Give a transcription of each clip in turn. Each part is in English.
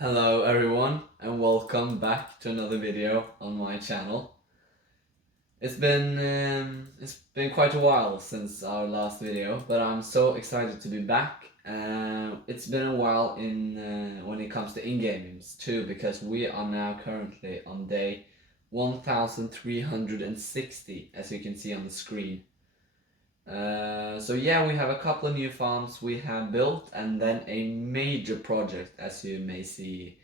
Hello everyone and welcome back to another video on my channel. It's been quite a while since our last video, but I'm so excited to be back. It's been a while when it comes to in-games too, because we are now currently on day 1360, as you can see on the screen. So yeah, we have a couple of new farms we have built, and then a major project, as you could see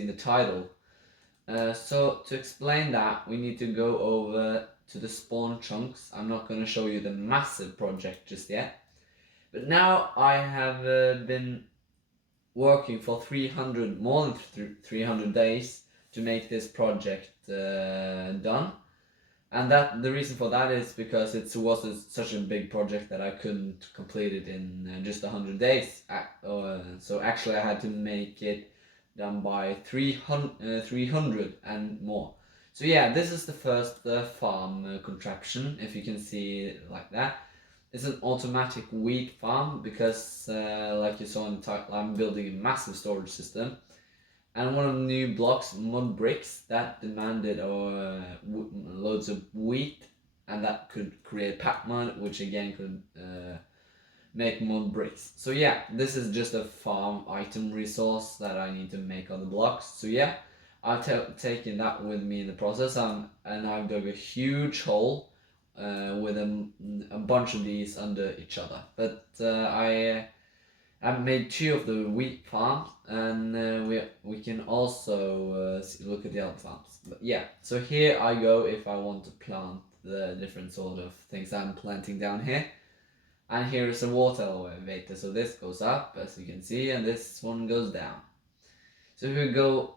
in the title. So to explain that, we need to go over to the spawn chunks. I'm not going to show you the massive project just yet, but now I have been working for more than 300 days to make this project done. And the reason for that is because such a big project that I couldn't complete it in just 100 days. So actually I had to make it done by 300 and more. So yeah, this is the first farm contraption, if you can see it like that. It's an automatic wheat farm because, like you saw in the title, I'm building a massive storage system. And one of the new blocks, mud bricks, that demanded loads of wheat, and that could create pack mud, which again could make mud bricks. So yeah, this is just a farm item resource that I need to make on the blocks. So yeah, I've taken that with me in the process, and I've dug a huge hole with a bunch of these under each other. But I've made two of the wheat farms, and we can also look at the other farms. But yeah, so here I go if I want to plant the different sort of things I'm planting down here. And here is a water elevator, so this goes up, as you can see, and this one goes down. So if we go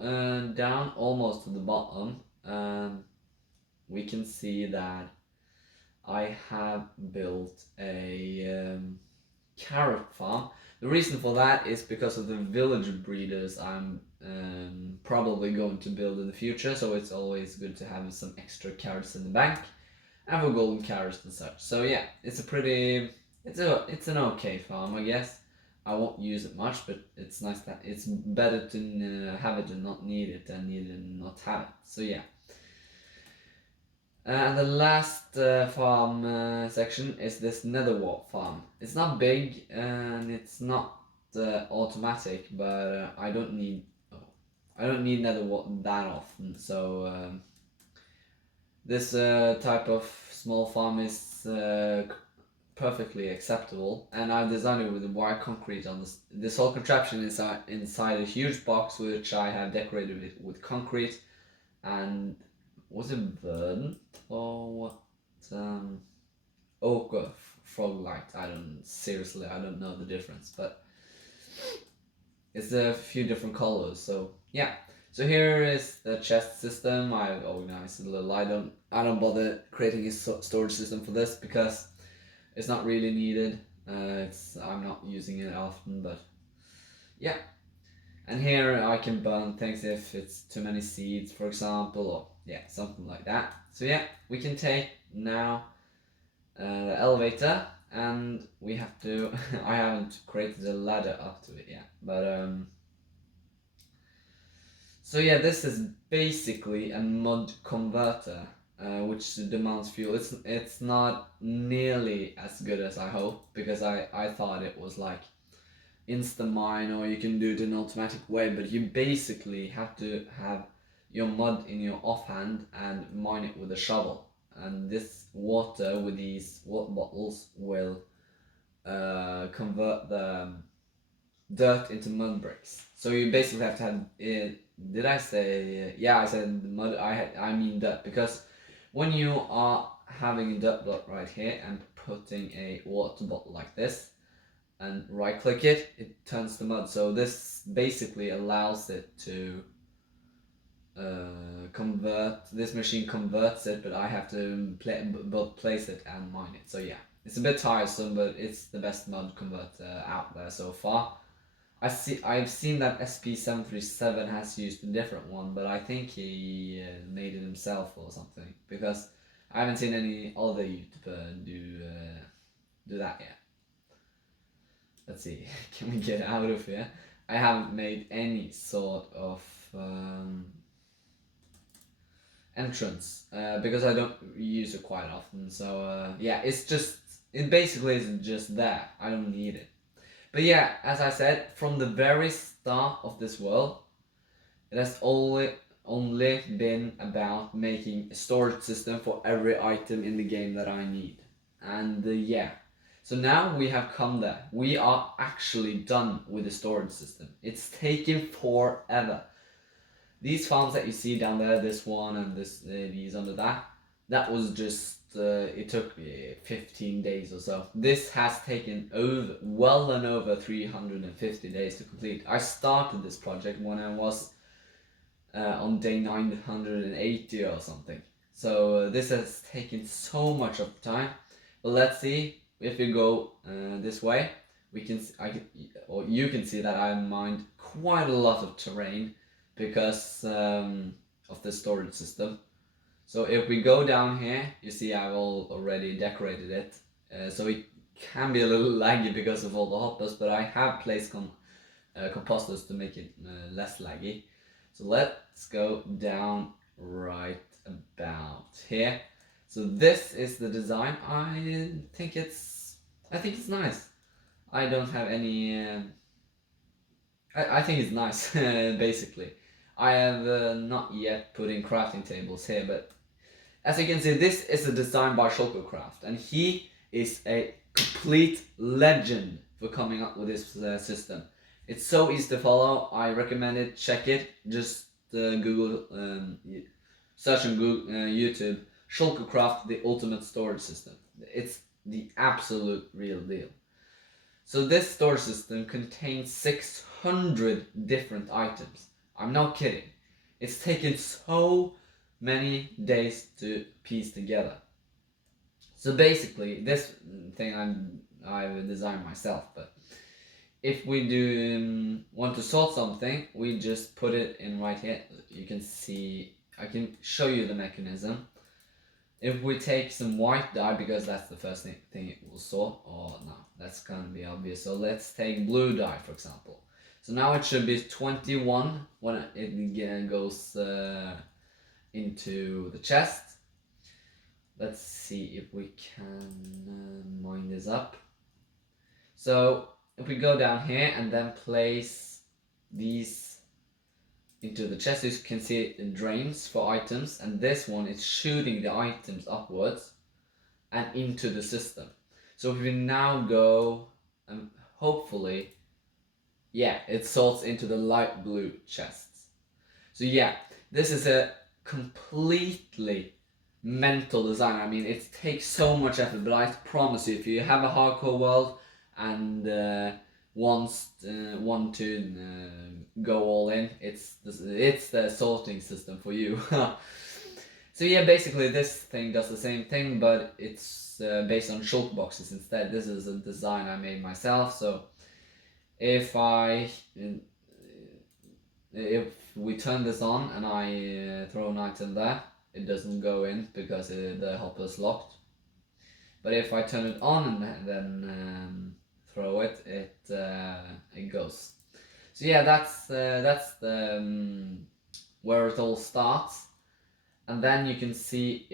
down almost to the bottom, we can see that I have built a carrot farm. The reason for that is because of the villager breeders I'm probably going to build in the future, so it's always good to have some extra carrots in the bank and for golden carrots and such. So yeah, it's an okay farm, I guess. I won't use it much, but it's nice that it's better to have it and not need it than need it and not have it. So yeah. And the last farm section is this nether wart farm. It's not big and it's not automatic, but I don't need nether wart that often. So this type of small farm is perfectly acceptable, and I've designed it with white concrete on this. This whole contraption is inside a huge box which I have decorated with concrete and was it verdant or what? Ochre frog light. I don't know the difference, but it's a few different colors. So yeah. So here is the chest system. I've organized it a little. I don't bother creating a storage system for this because it's not really needed. I'm not using it often, but yeah. And here I can burn things if it's too many seeds, for example, or yeah, something like that. So yeah, we can take now the elevator, and we have to. I haven't created a ladder up to it yet, but So yeah, this is basically a mud converter, which demands fuel. It's not nearly as good as I hope, because I thought it was like Instamine, or you can do it in an automatic way, but you basically have to have your mud in your offhand and mine it with a shovel. And this water with these water bottles will convert the dirt into mud bricks. So you basically have to have it. Did I say? Yeah, I said mud. I mean dirt, because when you are having a dirt block right here and putting a water bottle like this and right click it, it turns to mud. So this basically allows it to this machine converts it, but I have to both place it and mine it. So yeah, it's a bit tiresome, but it's the best mud converter out there so far. I've seen that SP737 has used a different one, but I think he made it himself or something, because I haven't seen any other YouTuber do that yet. Let's see, can we get out of here? I haven't made any sort of entrance because I don't use it quite often. So yeah, it basically is just there. I don't need it. But yeah, as I said, from the very start of this world, it has only been about making a storage system for every item in the game that I need. And yeah, so now we have come there. We are actually done with the storage system. It's taken forever. These farms that you see down there, this one and these under that was just it took 15 days or so. This has taken well and over 350 days to complete. I started this project when I was on day 980 or something. So this has taken so much of the time. But let's see if we go this way. Or you can see that I mined quite a lot of terrain because of the storage system. So if we go down here, you see I've already decorated it. So it can be a little laggy because of all the hoppers, but I have placed composters to make it less laggy. So let's go down right about here. So this is the design. I think it's nice. I don't have any. I think it's nice, basically. I have not yet put in crafting tables here, but as you can see, this is a design by Shulkercraft, and he is a complete legend for coming up with this system. It's so easy to follow. I recommend it. Check it. Just Google, search on Google, YouTube, Shulkercraft, the ultimate storage system. It's the absolute real deal. So this storage system contains 600 different items. I'm not kidding. It's taken so many days to piece together. So basically, this thing I've designed myself, but if we do want to sort something, we just put it in right here. You can see, I can show you the mechanism. If we take some white dye, because that's the first thing it will sort, or no, that's gonna be obvious. So let's take blue dye, for example. So now it should be 21 when it goes into the chest. Let's see if we can mine this up. So if we go down here and then place these into the chest, you can see it drains for items, and this one is shooting the items upwards and into the system. So if we now go and hopefully, yeah, it sorts into the light blue chests. So yeah, this is a completely mental design. I mean, it takes so much effort, but I promise you, if you have a hardcore world and want to go all in, it's the sorting system for you. So yeah, basically this thing does the same thing, but it's based on shulk boxes instead. This is a design I made myself. So if we turn this on and I throw an item there, it doesn't go in because the hopper is locked. But if I turn it on and then throw it, it goes. So yeah, that's the where it all starts. And then you can see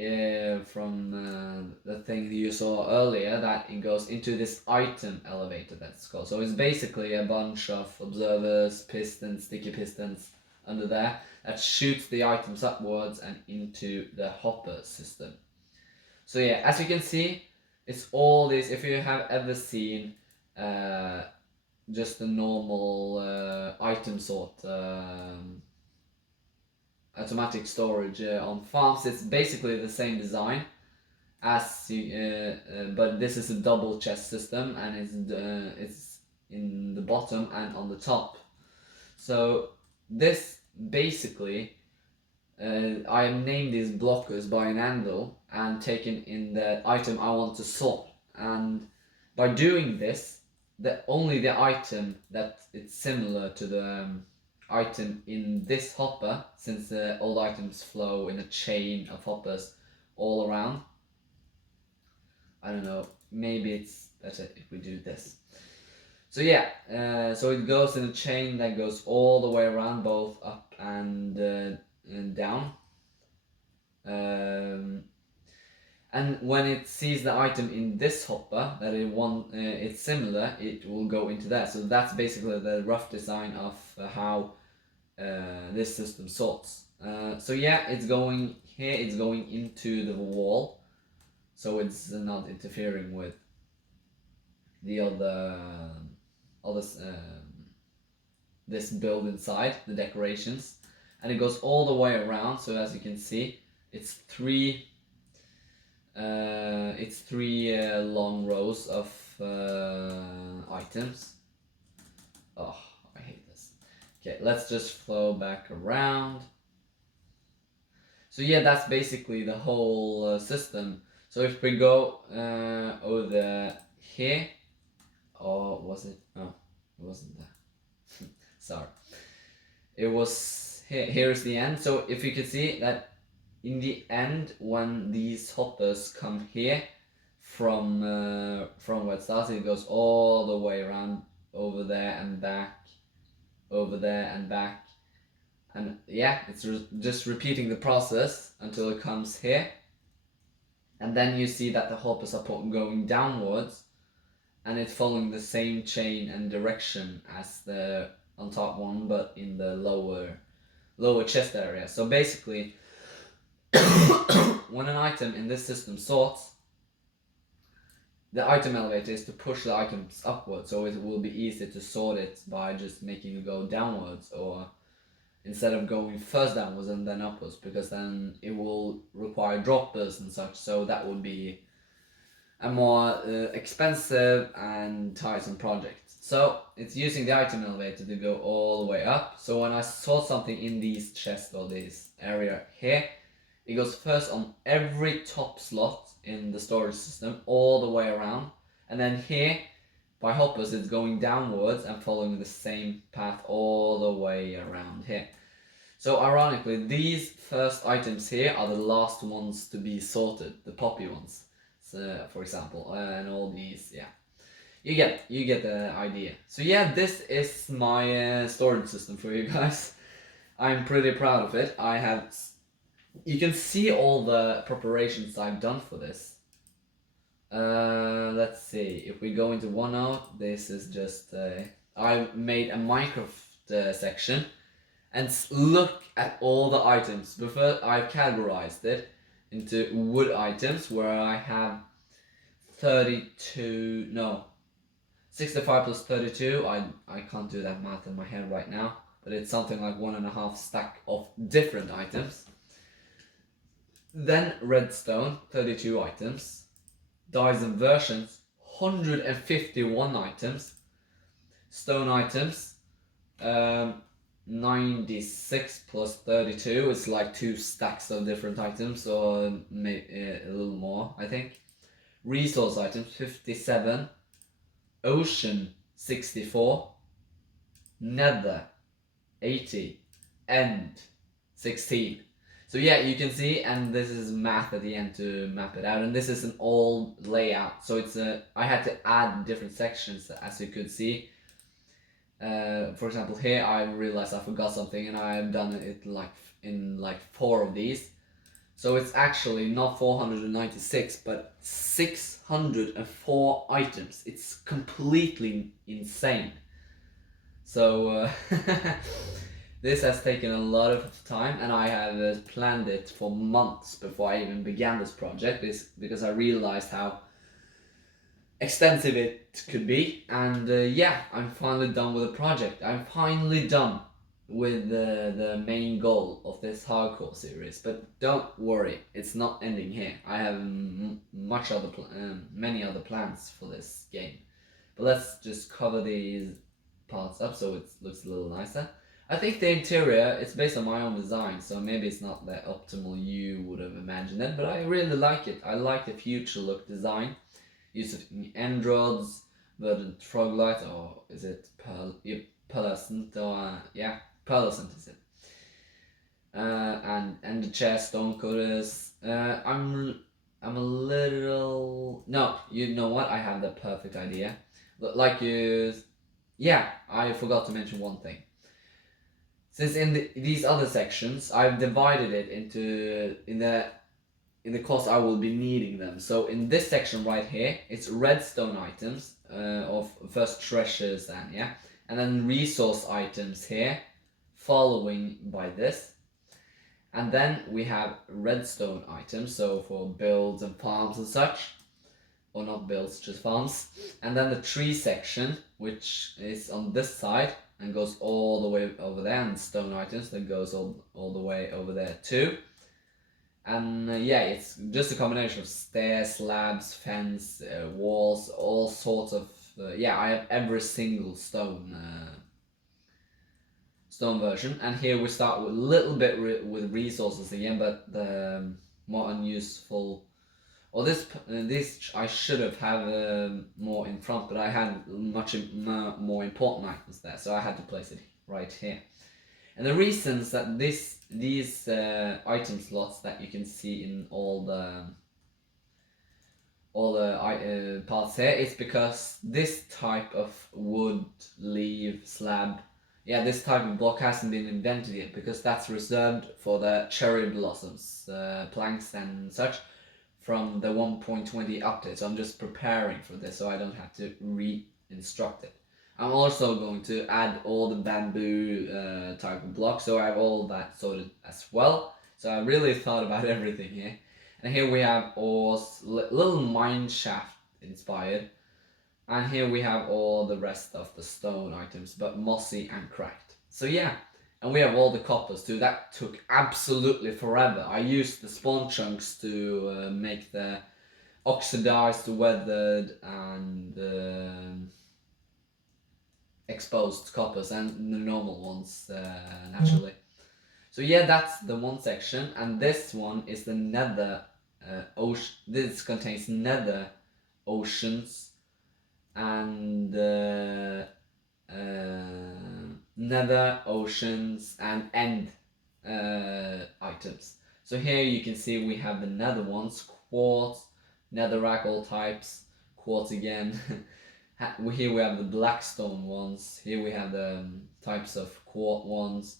from the thing you saw earlier that it goes into this item elevator, that's called. So it's basically a bunch of observers, pistons, sticky pistons under there that shoots the items upwards and into the hopper system. So yeah, as you can see, it's all this. If you have ever seen just a normal item sort automatic storage on farms, it's basically the same design as but this is a double chest system, and it's in the bottom and on the top. So this basically I have named these blockers by an anvil and taken in the item I want to sort, and by doing this, only the item that it's similar to the item in this hopper, since all items flow in a chain of hoppers all around. I don't know, maybe it's better if we do this. So yeah, so it goes in a chain that goes all the way around, both up and down. Um, and when it sees the item in this hopper that it's similar, it will go into that. So that's basically the rough design of how this system sorts. So yeah, it's going here. It's going into the wall, so it's not interfering with the other this build inside the decorations, and it goes all the way around. So as you can see, it's three long rows of items. Oh, I hate this. Okay, let's just flow back around. So yeah, that's basically the whole system. So if we go over here, or was it? Oh, it wasn't that. Sorry. It was here. Here's the end. So if you can see that in the end, when these hoppers come here from where it starts, it goes all the way around, over there and back, over there and back, and yeah, it's just repeating the process until it comes here, and then you see that the hoppers are going downwards, and it's following the same chain and direction as the on top one, but in the lower chest area. So basically, when an item in this system sorts, the item elevator is to push the items upwards, so it will be easier to sort it by just making it go downwards, or instead of going first downwards and then upwards, because then it will require droppers and such, so that would be a more expensive and tiresome project. So it's using the item elevator to go all the way up. So when I sort something in these chests or this area here, it goes first on every top slot in the storage system all the way around, and then here by hoppers it's going downwards and following the same path all the way around here. So ironically, these first items here are the last ones to be sorted, the poppy ones, so, for example, and all these, yeah. You get the idea. So yeah, this is my storage system for you guys. I'm pretty proud of it. You can see all the preparations I've done for this. Let's see, if we go into OneNote, this is just, I made a Minecraft section, and look at all the items. Before, I've categorized it into wood items, where I have 65 plus 32. I can't do that math in my head right now, but it's something like 1.5 stack of different items. Then redstone, 32 items. Dyes and versions, 151 items. Stone items, 96 plus 32. It's like 2 stacks of different items, or maybe a little more, I think. Resource items, 57. Ocean, 64. Nether, 80. End, 16. So yeah, you can see, and this is math at the end to map it out, and this is an old layout, so I had to add different sections, as you could see. For example, here I realized I forgot something, and I have done it in 4 of these. So it's actually not 496, but 604 items. It's completely insane. So this has taken a lot of time, and I have planned it for months before I even began this project, because I realized how extensive it could be. And yeah, I'm finally done with the project. I'm finally done with the main goal of this hardcore series. But don't worry, it's not ending here. I have many other plans for this game. But let's just cover these parts up so it looks a little nicer. I think the interior, it's based on my own design, so maybe it's not the optimal you would have imagined it, but I really like it. I like the future look design. Use of end rods, verdant troglite, or is it pearlescent, or yeah, pearlescent is it. And the chair stone cutters. I'm a little, no, you know what? I have the perfect idea. Like you yeah, I forgot to mention one thing. Since in these other sections, I've divided it into in the course I will be needing them. So in this section right here, it's redstone items of first treasures and yeah, and then resource items here, following by this. And then we have redstone items, so for builds and farms and such. Or not builds, just farms. And then the tree section, which is on this side and goes all the way over there, and stone items that goes all the way over there too. And yeah, it's just a combination of stairs, slabs, fence, walls, all sorts of yeah, I have every single stone version. And here we start with a little bit with resources again, but the more unuseful, or this I should have had more in front, but I had much more important items there, so I had to place it right here. And the reasons that these item slots that you can see in all the parts here is because this type of wood, leaf, slab, yeah, this type of block hasn't been invented yet, because that's reserved for the cherry blossoms, planks and such, from the 1.20 update. So I'm just preparing for this so I don't have to re-instruct it. I'm also going to add all the bamboo type of blocks, so I have all that sorted as well. So I really thought about everything here. And here we have all little mine shaft inspired. And here we have all the rest of the stone items, but mossy and cracked. So yeah, and we have all the coppers too. That took absolutely forever. I used the spawn chunks to make the oxidized, weathered, and exposed coppers, and the normal ones naturally. So yeah, that's the one section, and this one is the nether ocean. This contains nether oceans and nether oceans and end items. So here you can see we have the nether ones, quartz, netherrack, all types, quartz again. Here we have the blackstone ones. Here we have the types of quartz ones.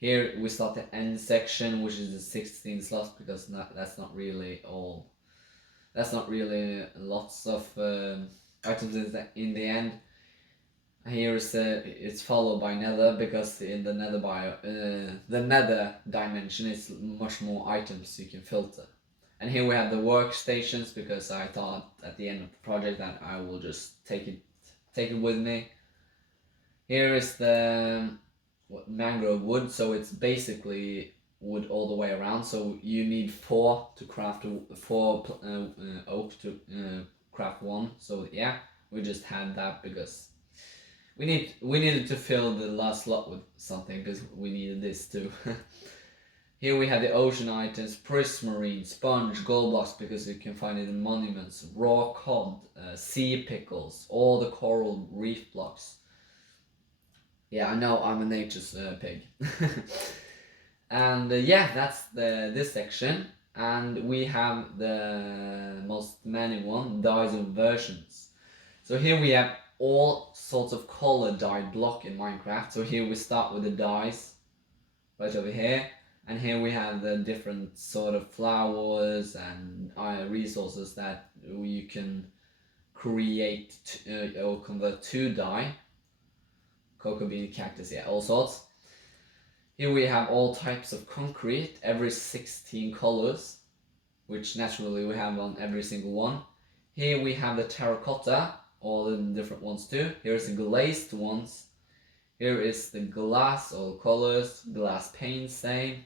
Here we start the end section, which is the 16 slots, because that's not really all. That's not really lots of items in the end. Here is it's followed by nether, because in the nether the nether dimension is much more items you can filter. And here we have the workstations, because I thought at the end of the project that I will just take it with me. Here is the mangrove wood, so it's basically wood all the way around. So you need 4 to craft 4 oak to craft 1. So yeah, we just had that because we needed to fill the last slot with something, because we needed this too. Here we have the ocean items: prismarine, sponge, gold blocks, because you can find it in monuments, raw cod, sea pickles, all the coral reef blocks. Yeah, I know, I'm a nature's pig. And yeah, that's this section. And we have the most many one, dyes and versions. So here we have all sorts of color dyed block in Minecraft. So here we start with the dyes right over here, and here we have the different sort of flowers and resources that you can create or convert to dye. Cocoa bean, cactus, yeah, all sorts. Here we have all types of concrete, every 16 colors, which naturally we have on every single one. Here we have the terracotta, all the different ones too. Here's the glazed ones. Here is the glass, all colors, glass pane, same.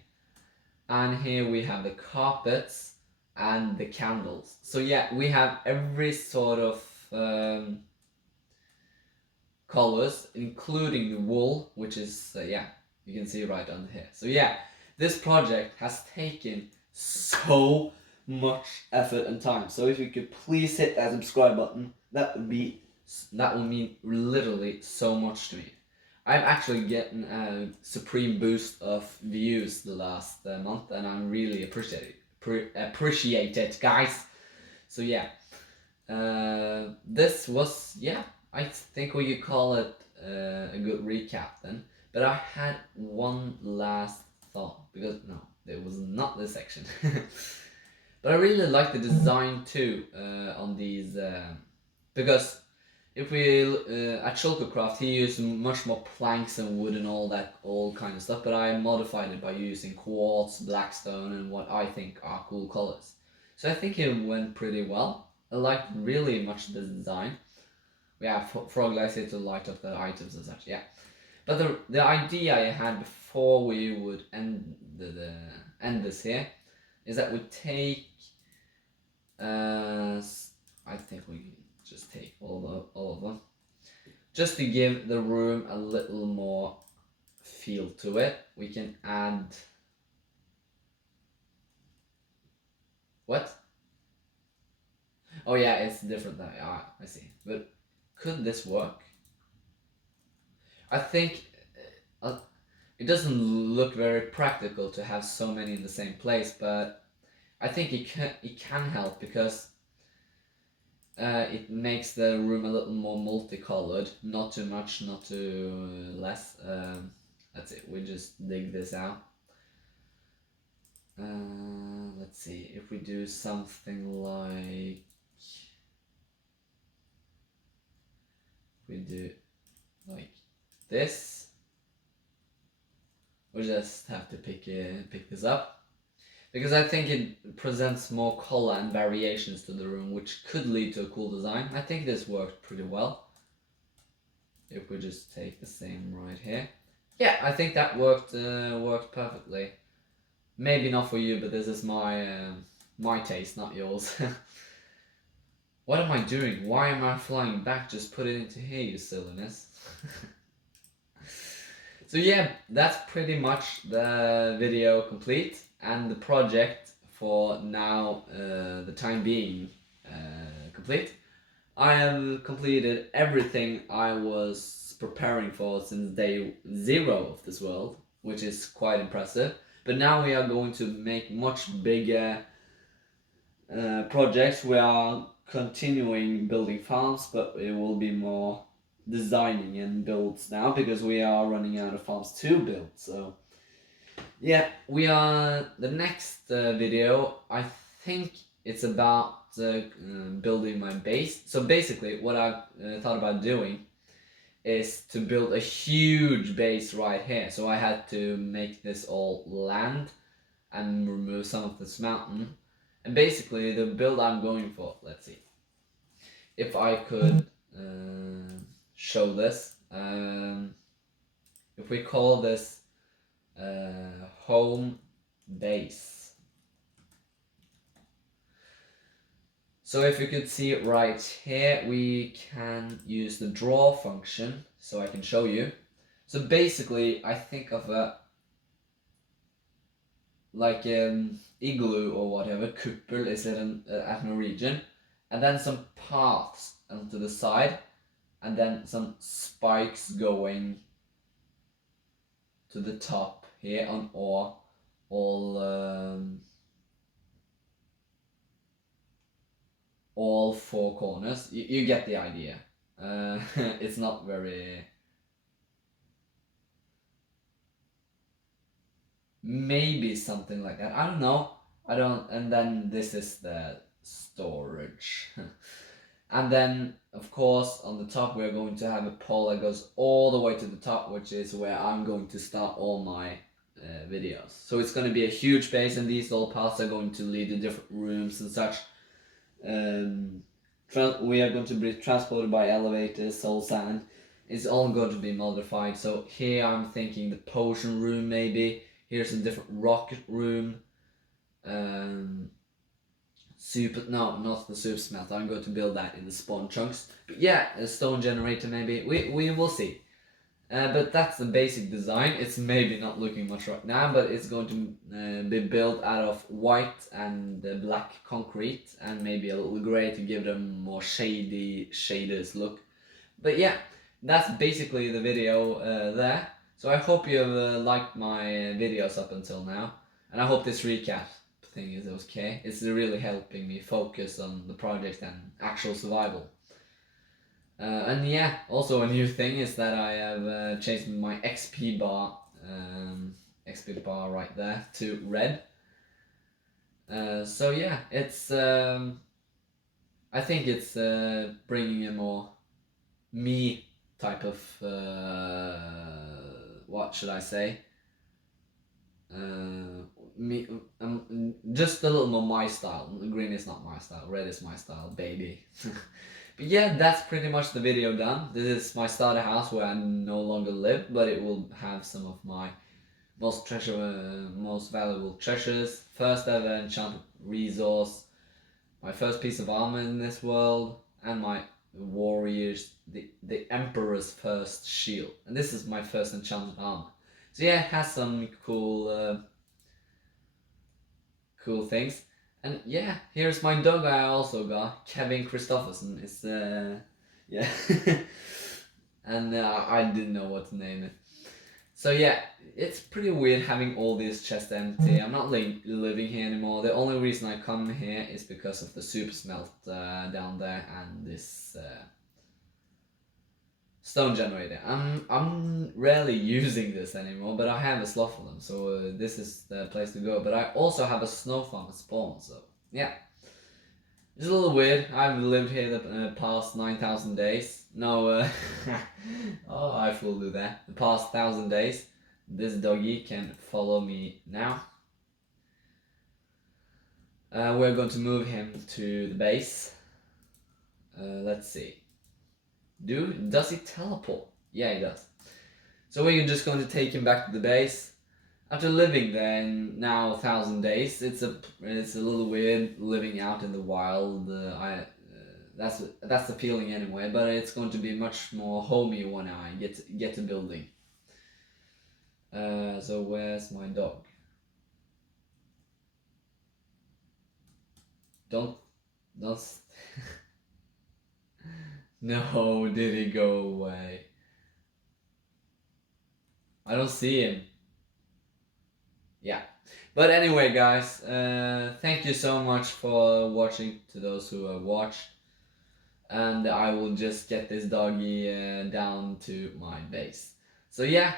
And here we have the carpets and the candles. So yeah, we have every sort of colors, including the wool, which is, yeah, you can see right under here. So yeah, this project has taken so much effort and time. So if you could please hit that subscribe button, that would mean literally so much to me. I'm actually getting a supreme boost of views the last month, and I really appreciate it, guys. So yeah, this was, yeah, I think we could call it a good recap then. But I had one last thought, because no, it was not this section. But I really like the design too on these, because if we at Shulkercraft, he used much more planks and wood and all kind of stuff, but I modified it by using quartz, blackstone, and what I think are cool colors. So I think it went pretty well. I liked really much the design. Yeah, frog lights here to light up the items and such. Yeah, but the idea I had before we would end end this here is that we take. I think we just take all of them, just to give the room a little more feel to it. We can add. What? Oh yeah, it's different. I see. But could this work? I think it doesn't look very practical to have so many in the same place, but I think it can help, because it makes the room a little more multicolored. Not too much, not too less. That's it. We just dig this out. Let's see if we do something like we do like this. We just have to pick this up, because I think it presents more color and variations to the room, which could lead to a cool design. I think this worked pretty well. If we just take the same right here, yeah, I think that worked perfectly. Maybe not for you, but this is my taste, not yours. What am I doing? Why am I flying back? Just put it into here, you silliness. So yeah, that's pretty much the video complete, and the project for now, the time being, complete. I have completed everything I was preparing for since day 0 of this world, which is quite impressive. But now we are going to make much bigger projects. We are continuing building farms, but it will be more designing and builds now, because we are running out of farms to build. So yeah, we are the next video. I think it's about building my base. So basically, what I thought about doing is to build a huge base right here. So I had to make this all land and remove some of this mountain. And basically, the build I'm going for, let's see if I could show this. If we call this home base. So if you could see it right here, we can use the draw function, so I can show you. So basically, I think of a like igloo or whatever. Kuppel is at Norwegian, and then some paths onto the side, and then some spikes going to the top here on all 4 corners. You get the idea. It's not very. Maybe something like that. I don't know. I don't. And then this is the storage. And then, of course, on the top we're going to have a pole that goes all the way to the top, which is where I'm going to start all my videos. So it's going to be a huge base, and these all paths are going to lead to different rooms and such. We are going to be transported by elevators, soul sand. It's all going to be modified. So here I'm thinking the potion room maybe. Here's a different rocket room. No, not the soup smelter. I'm going to build that in the spawn chunks. But yeah, a stone generator maybe. We will see. But that's the basic design. It's maybe not looking much right now, but it's going to be built out of white and black concrete, and maybe a little gray to give them more shaders look. But yeah, that's basically the video there. So I hope you have liked my videos up until now, and I hope this recap thing is okay. It's really helping me focus on the project and actual survival. And yeah, also a new thing is that I have changed my XP bar right there to red. So yeah, it's I think it's bringing a more me type of what should I say? Me just a little more my style. Green is not my style. Red is my style, baby. But yeah, that's pretty much the video done. This is my starter house where I no longer live, but it will have some of my most valuable treasures. First ever enchanted resource, my first piece of armor in this world, and my warriors, the emperor's first shield. And this is my first enchanted armor. So yeah, it has some cool things. And yeah, here's my dog I also got, Kevin Christopherson. It's yeah, and I didn't know what to name it. So yeah, it's pretty weird having all these chests empty. I'm not living here anymore. The only reason I come here is because of the super smelt down there and this stone generator. I'm rarely using this anymore, but I have a slot for them, so this is the place to go. But I also have a snow farm at spawn, so yeah. It's a little weird. I've lived here the past 9,000 days. No, oh, I will do that. The past 1,000 days. This doggy can follow me now. We're going to move him to the base. Let's see. Does he teleport? Yeah, he does. So we're just going to take him back to the base. After living there now 1,000 days, it's a little weird living out in the wild. That's the feeling anyway. But it's going to be much more homey when I get to building. So where's my dog? Don't. No, did he go away? I don't see him. Yeah. But anyway, guys, thank you so much for watching, to those who have watched. And I will just get this doggy down to my base. So yeah,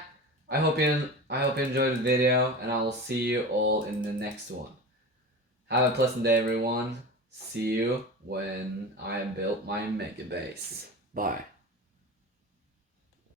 I hope you enjoyed the video, and I will see you all in the next one. Have a pleasant day, everyone. See you when I build my mega base. Bye.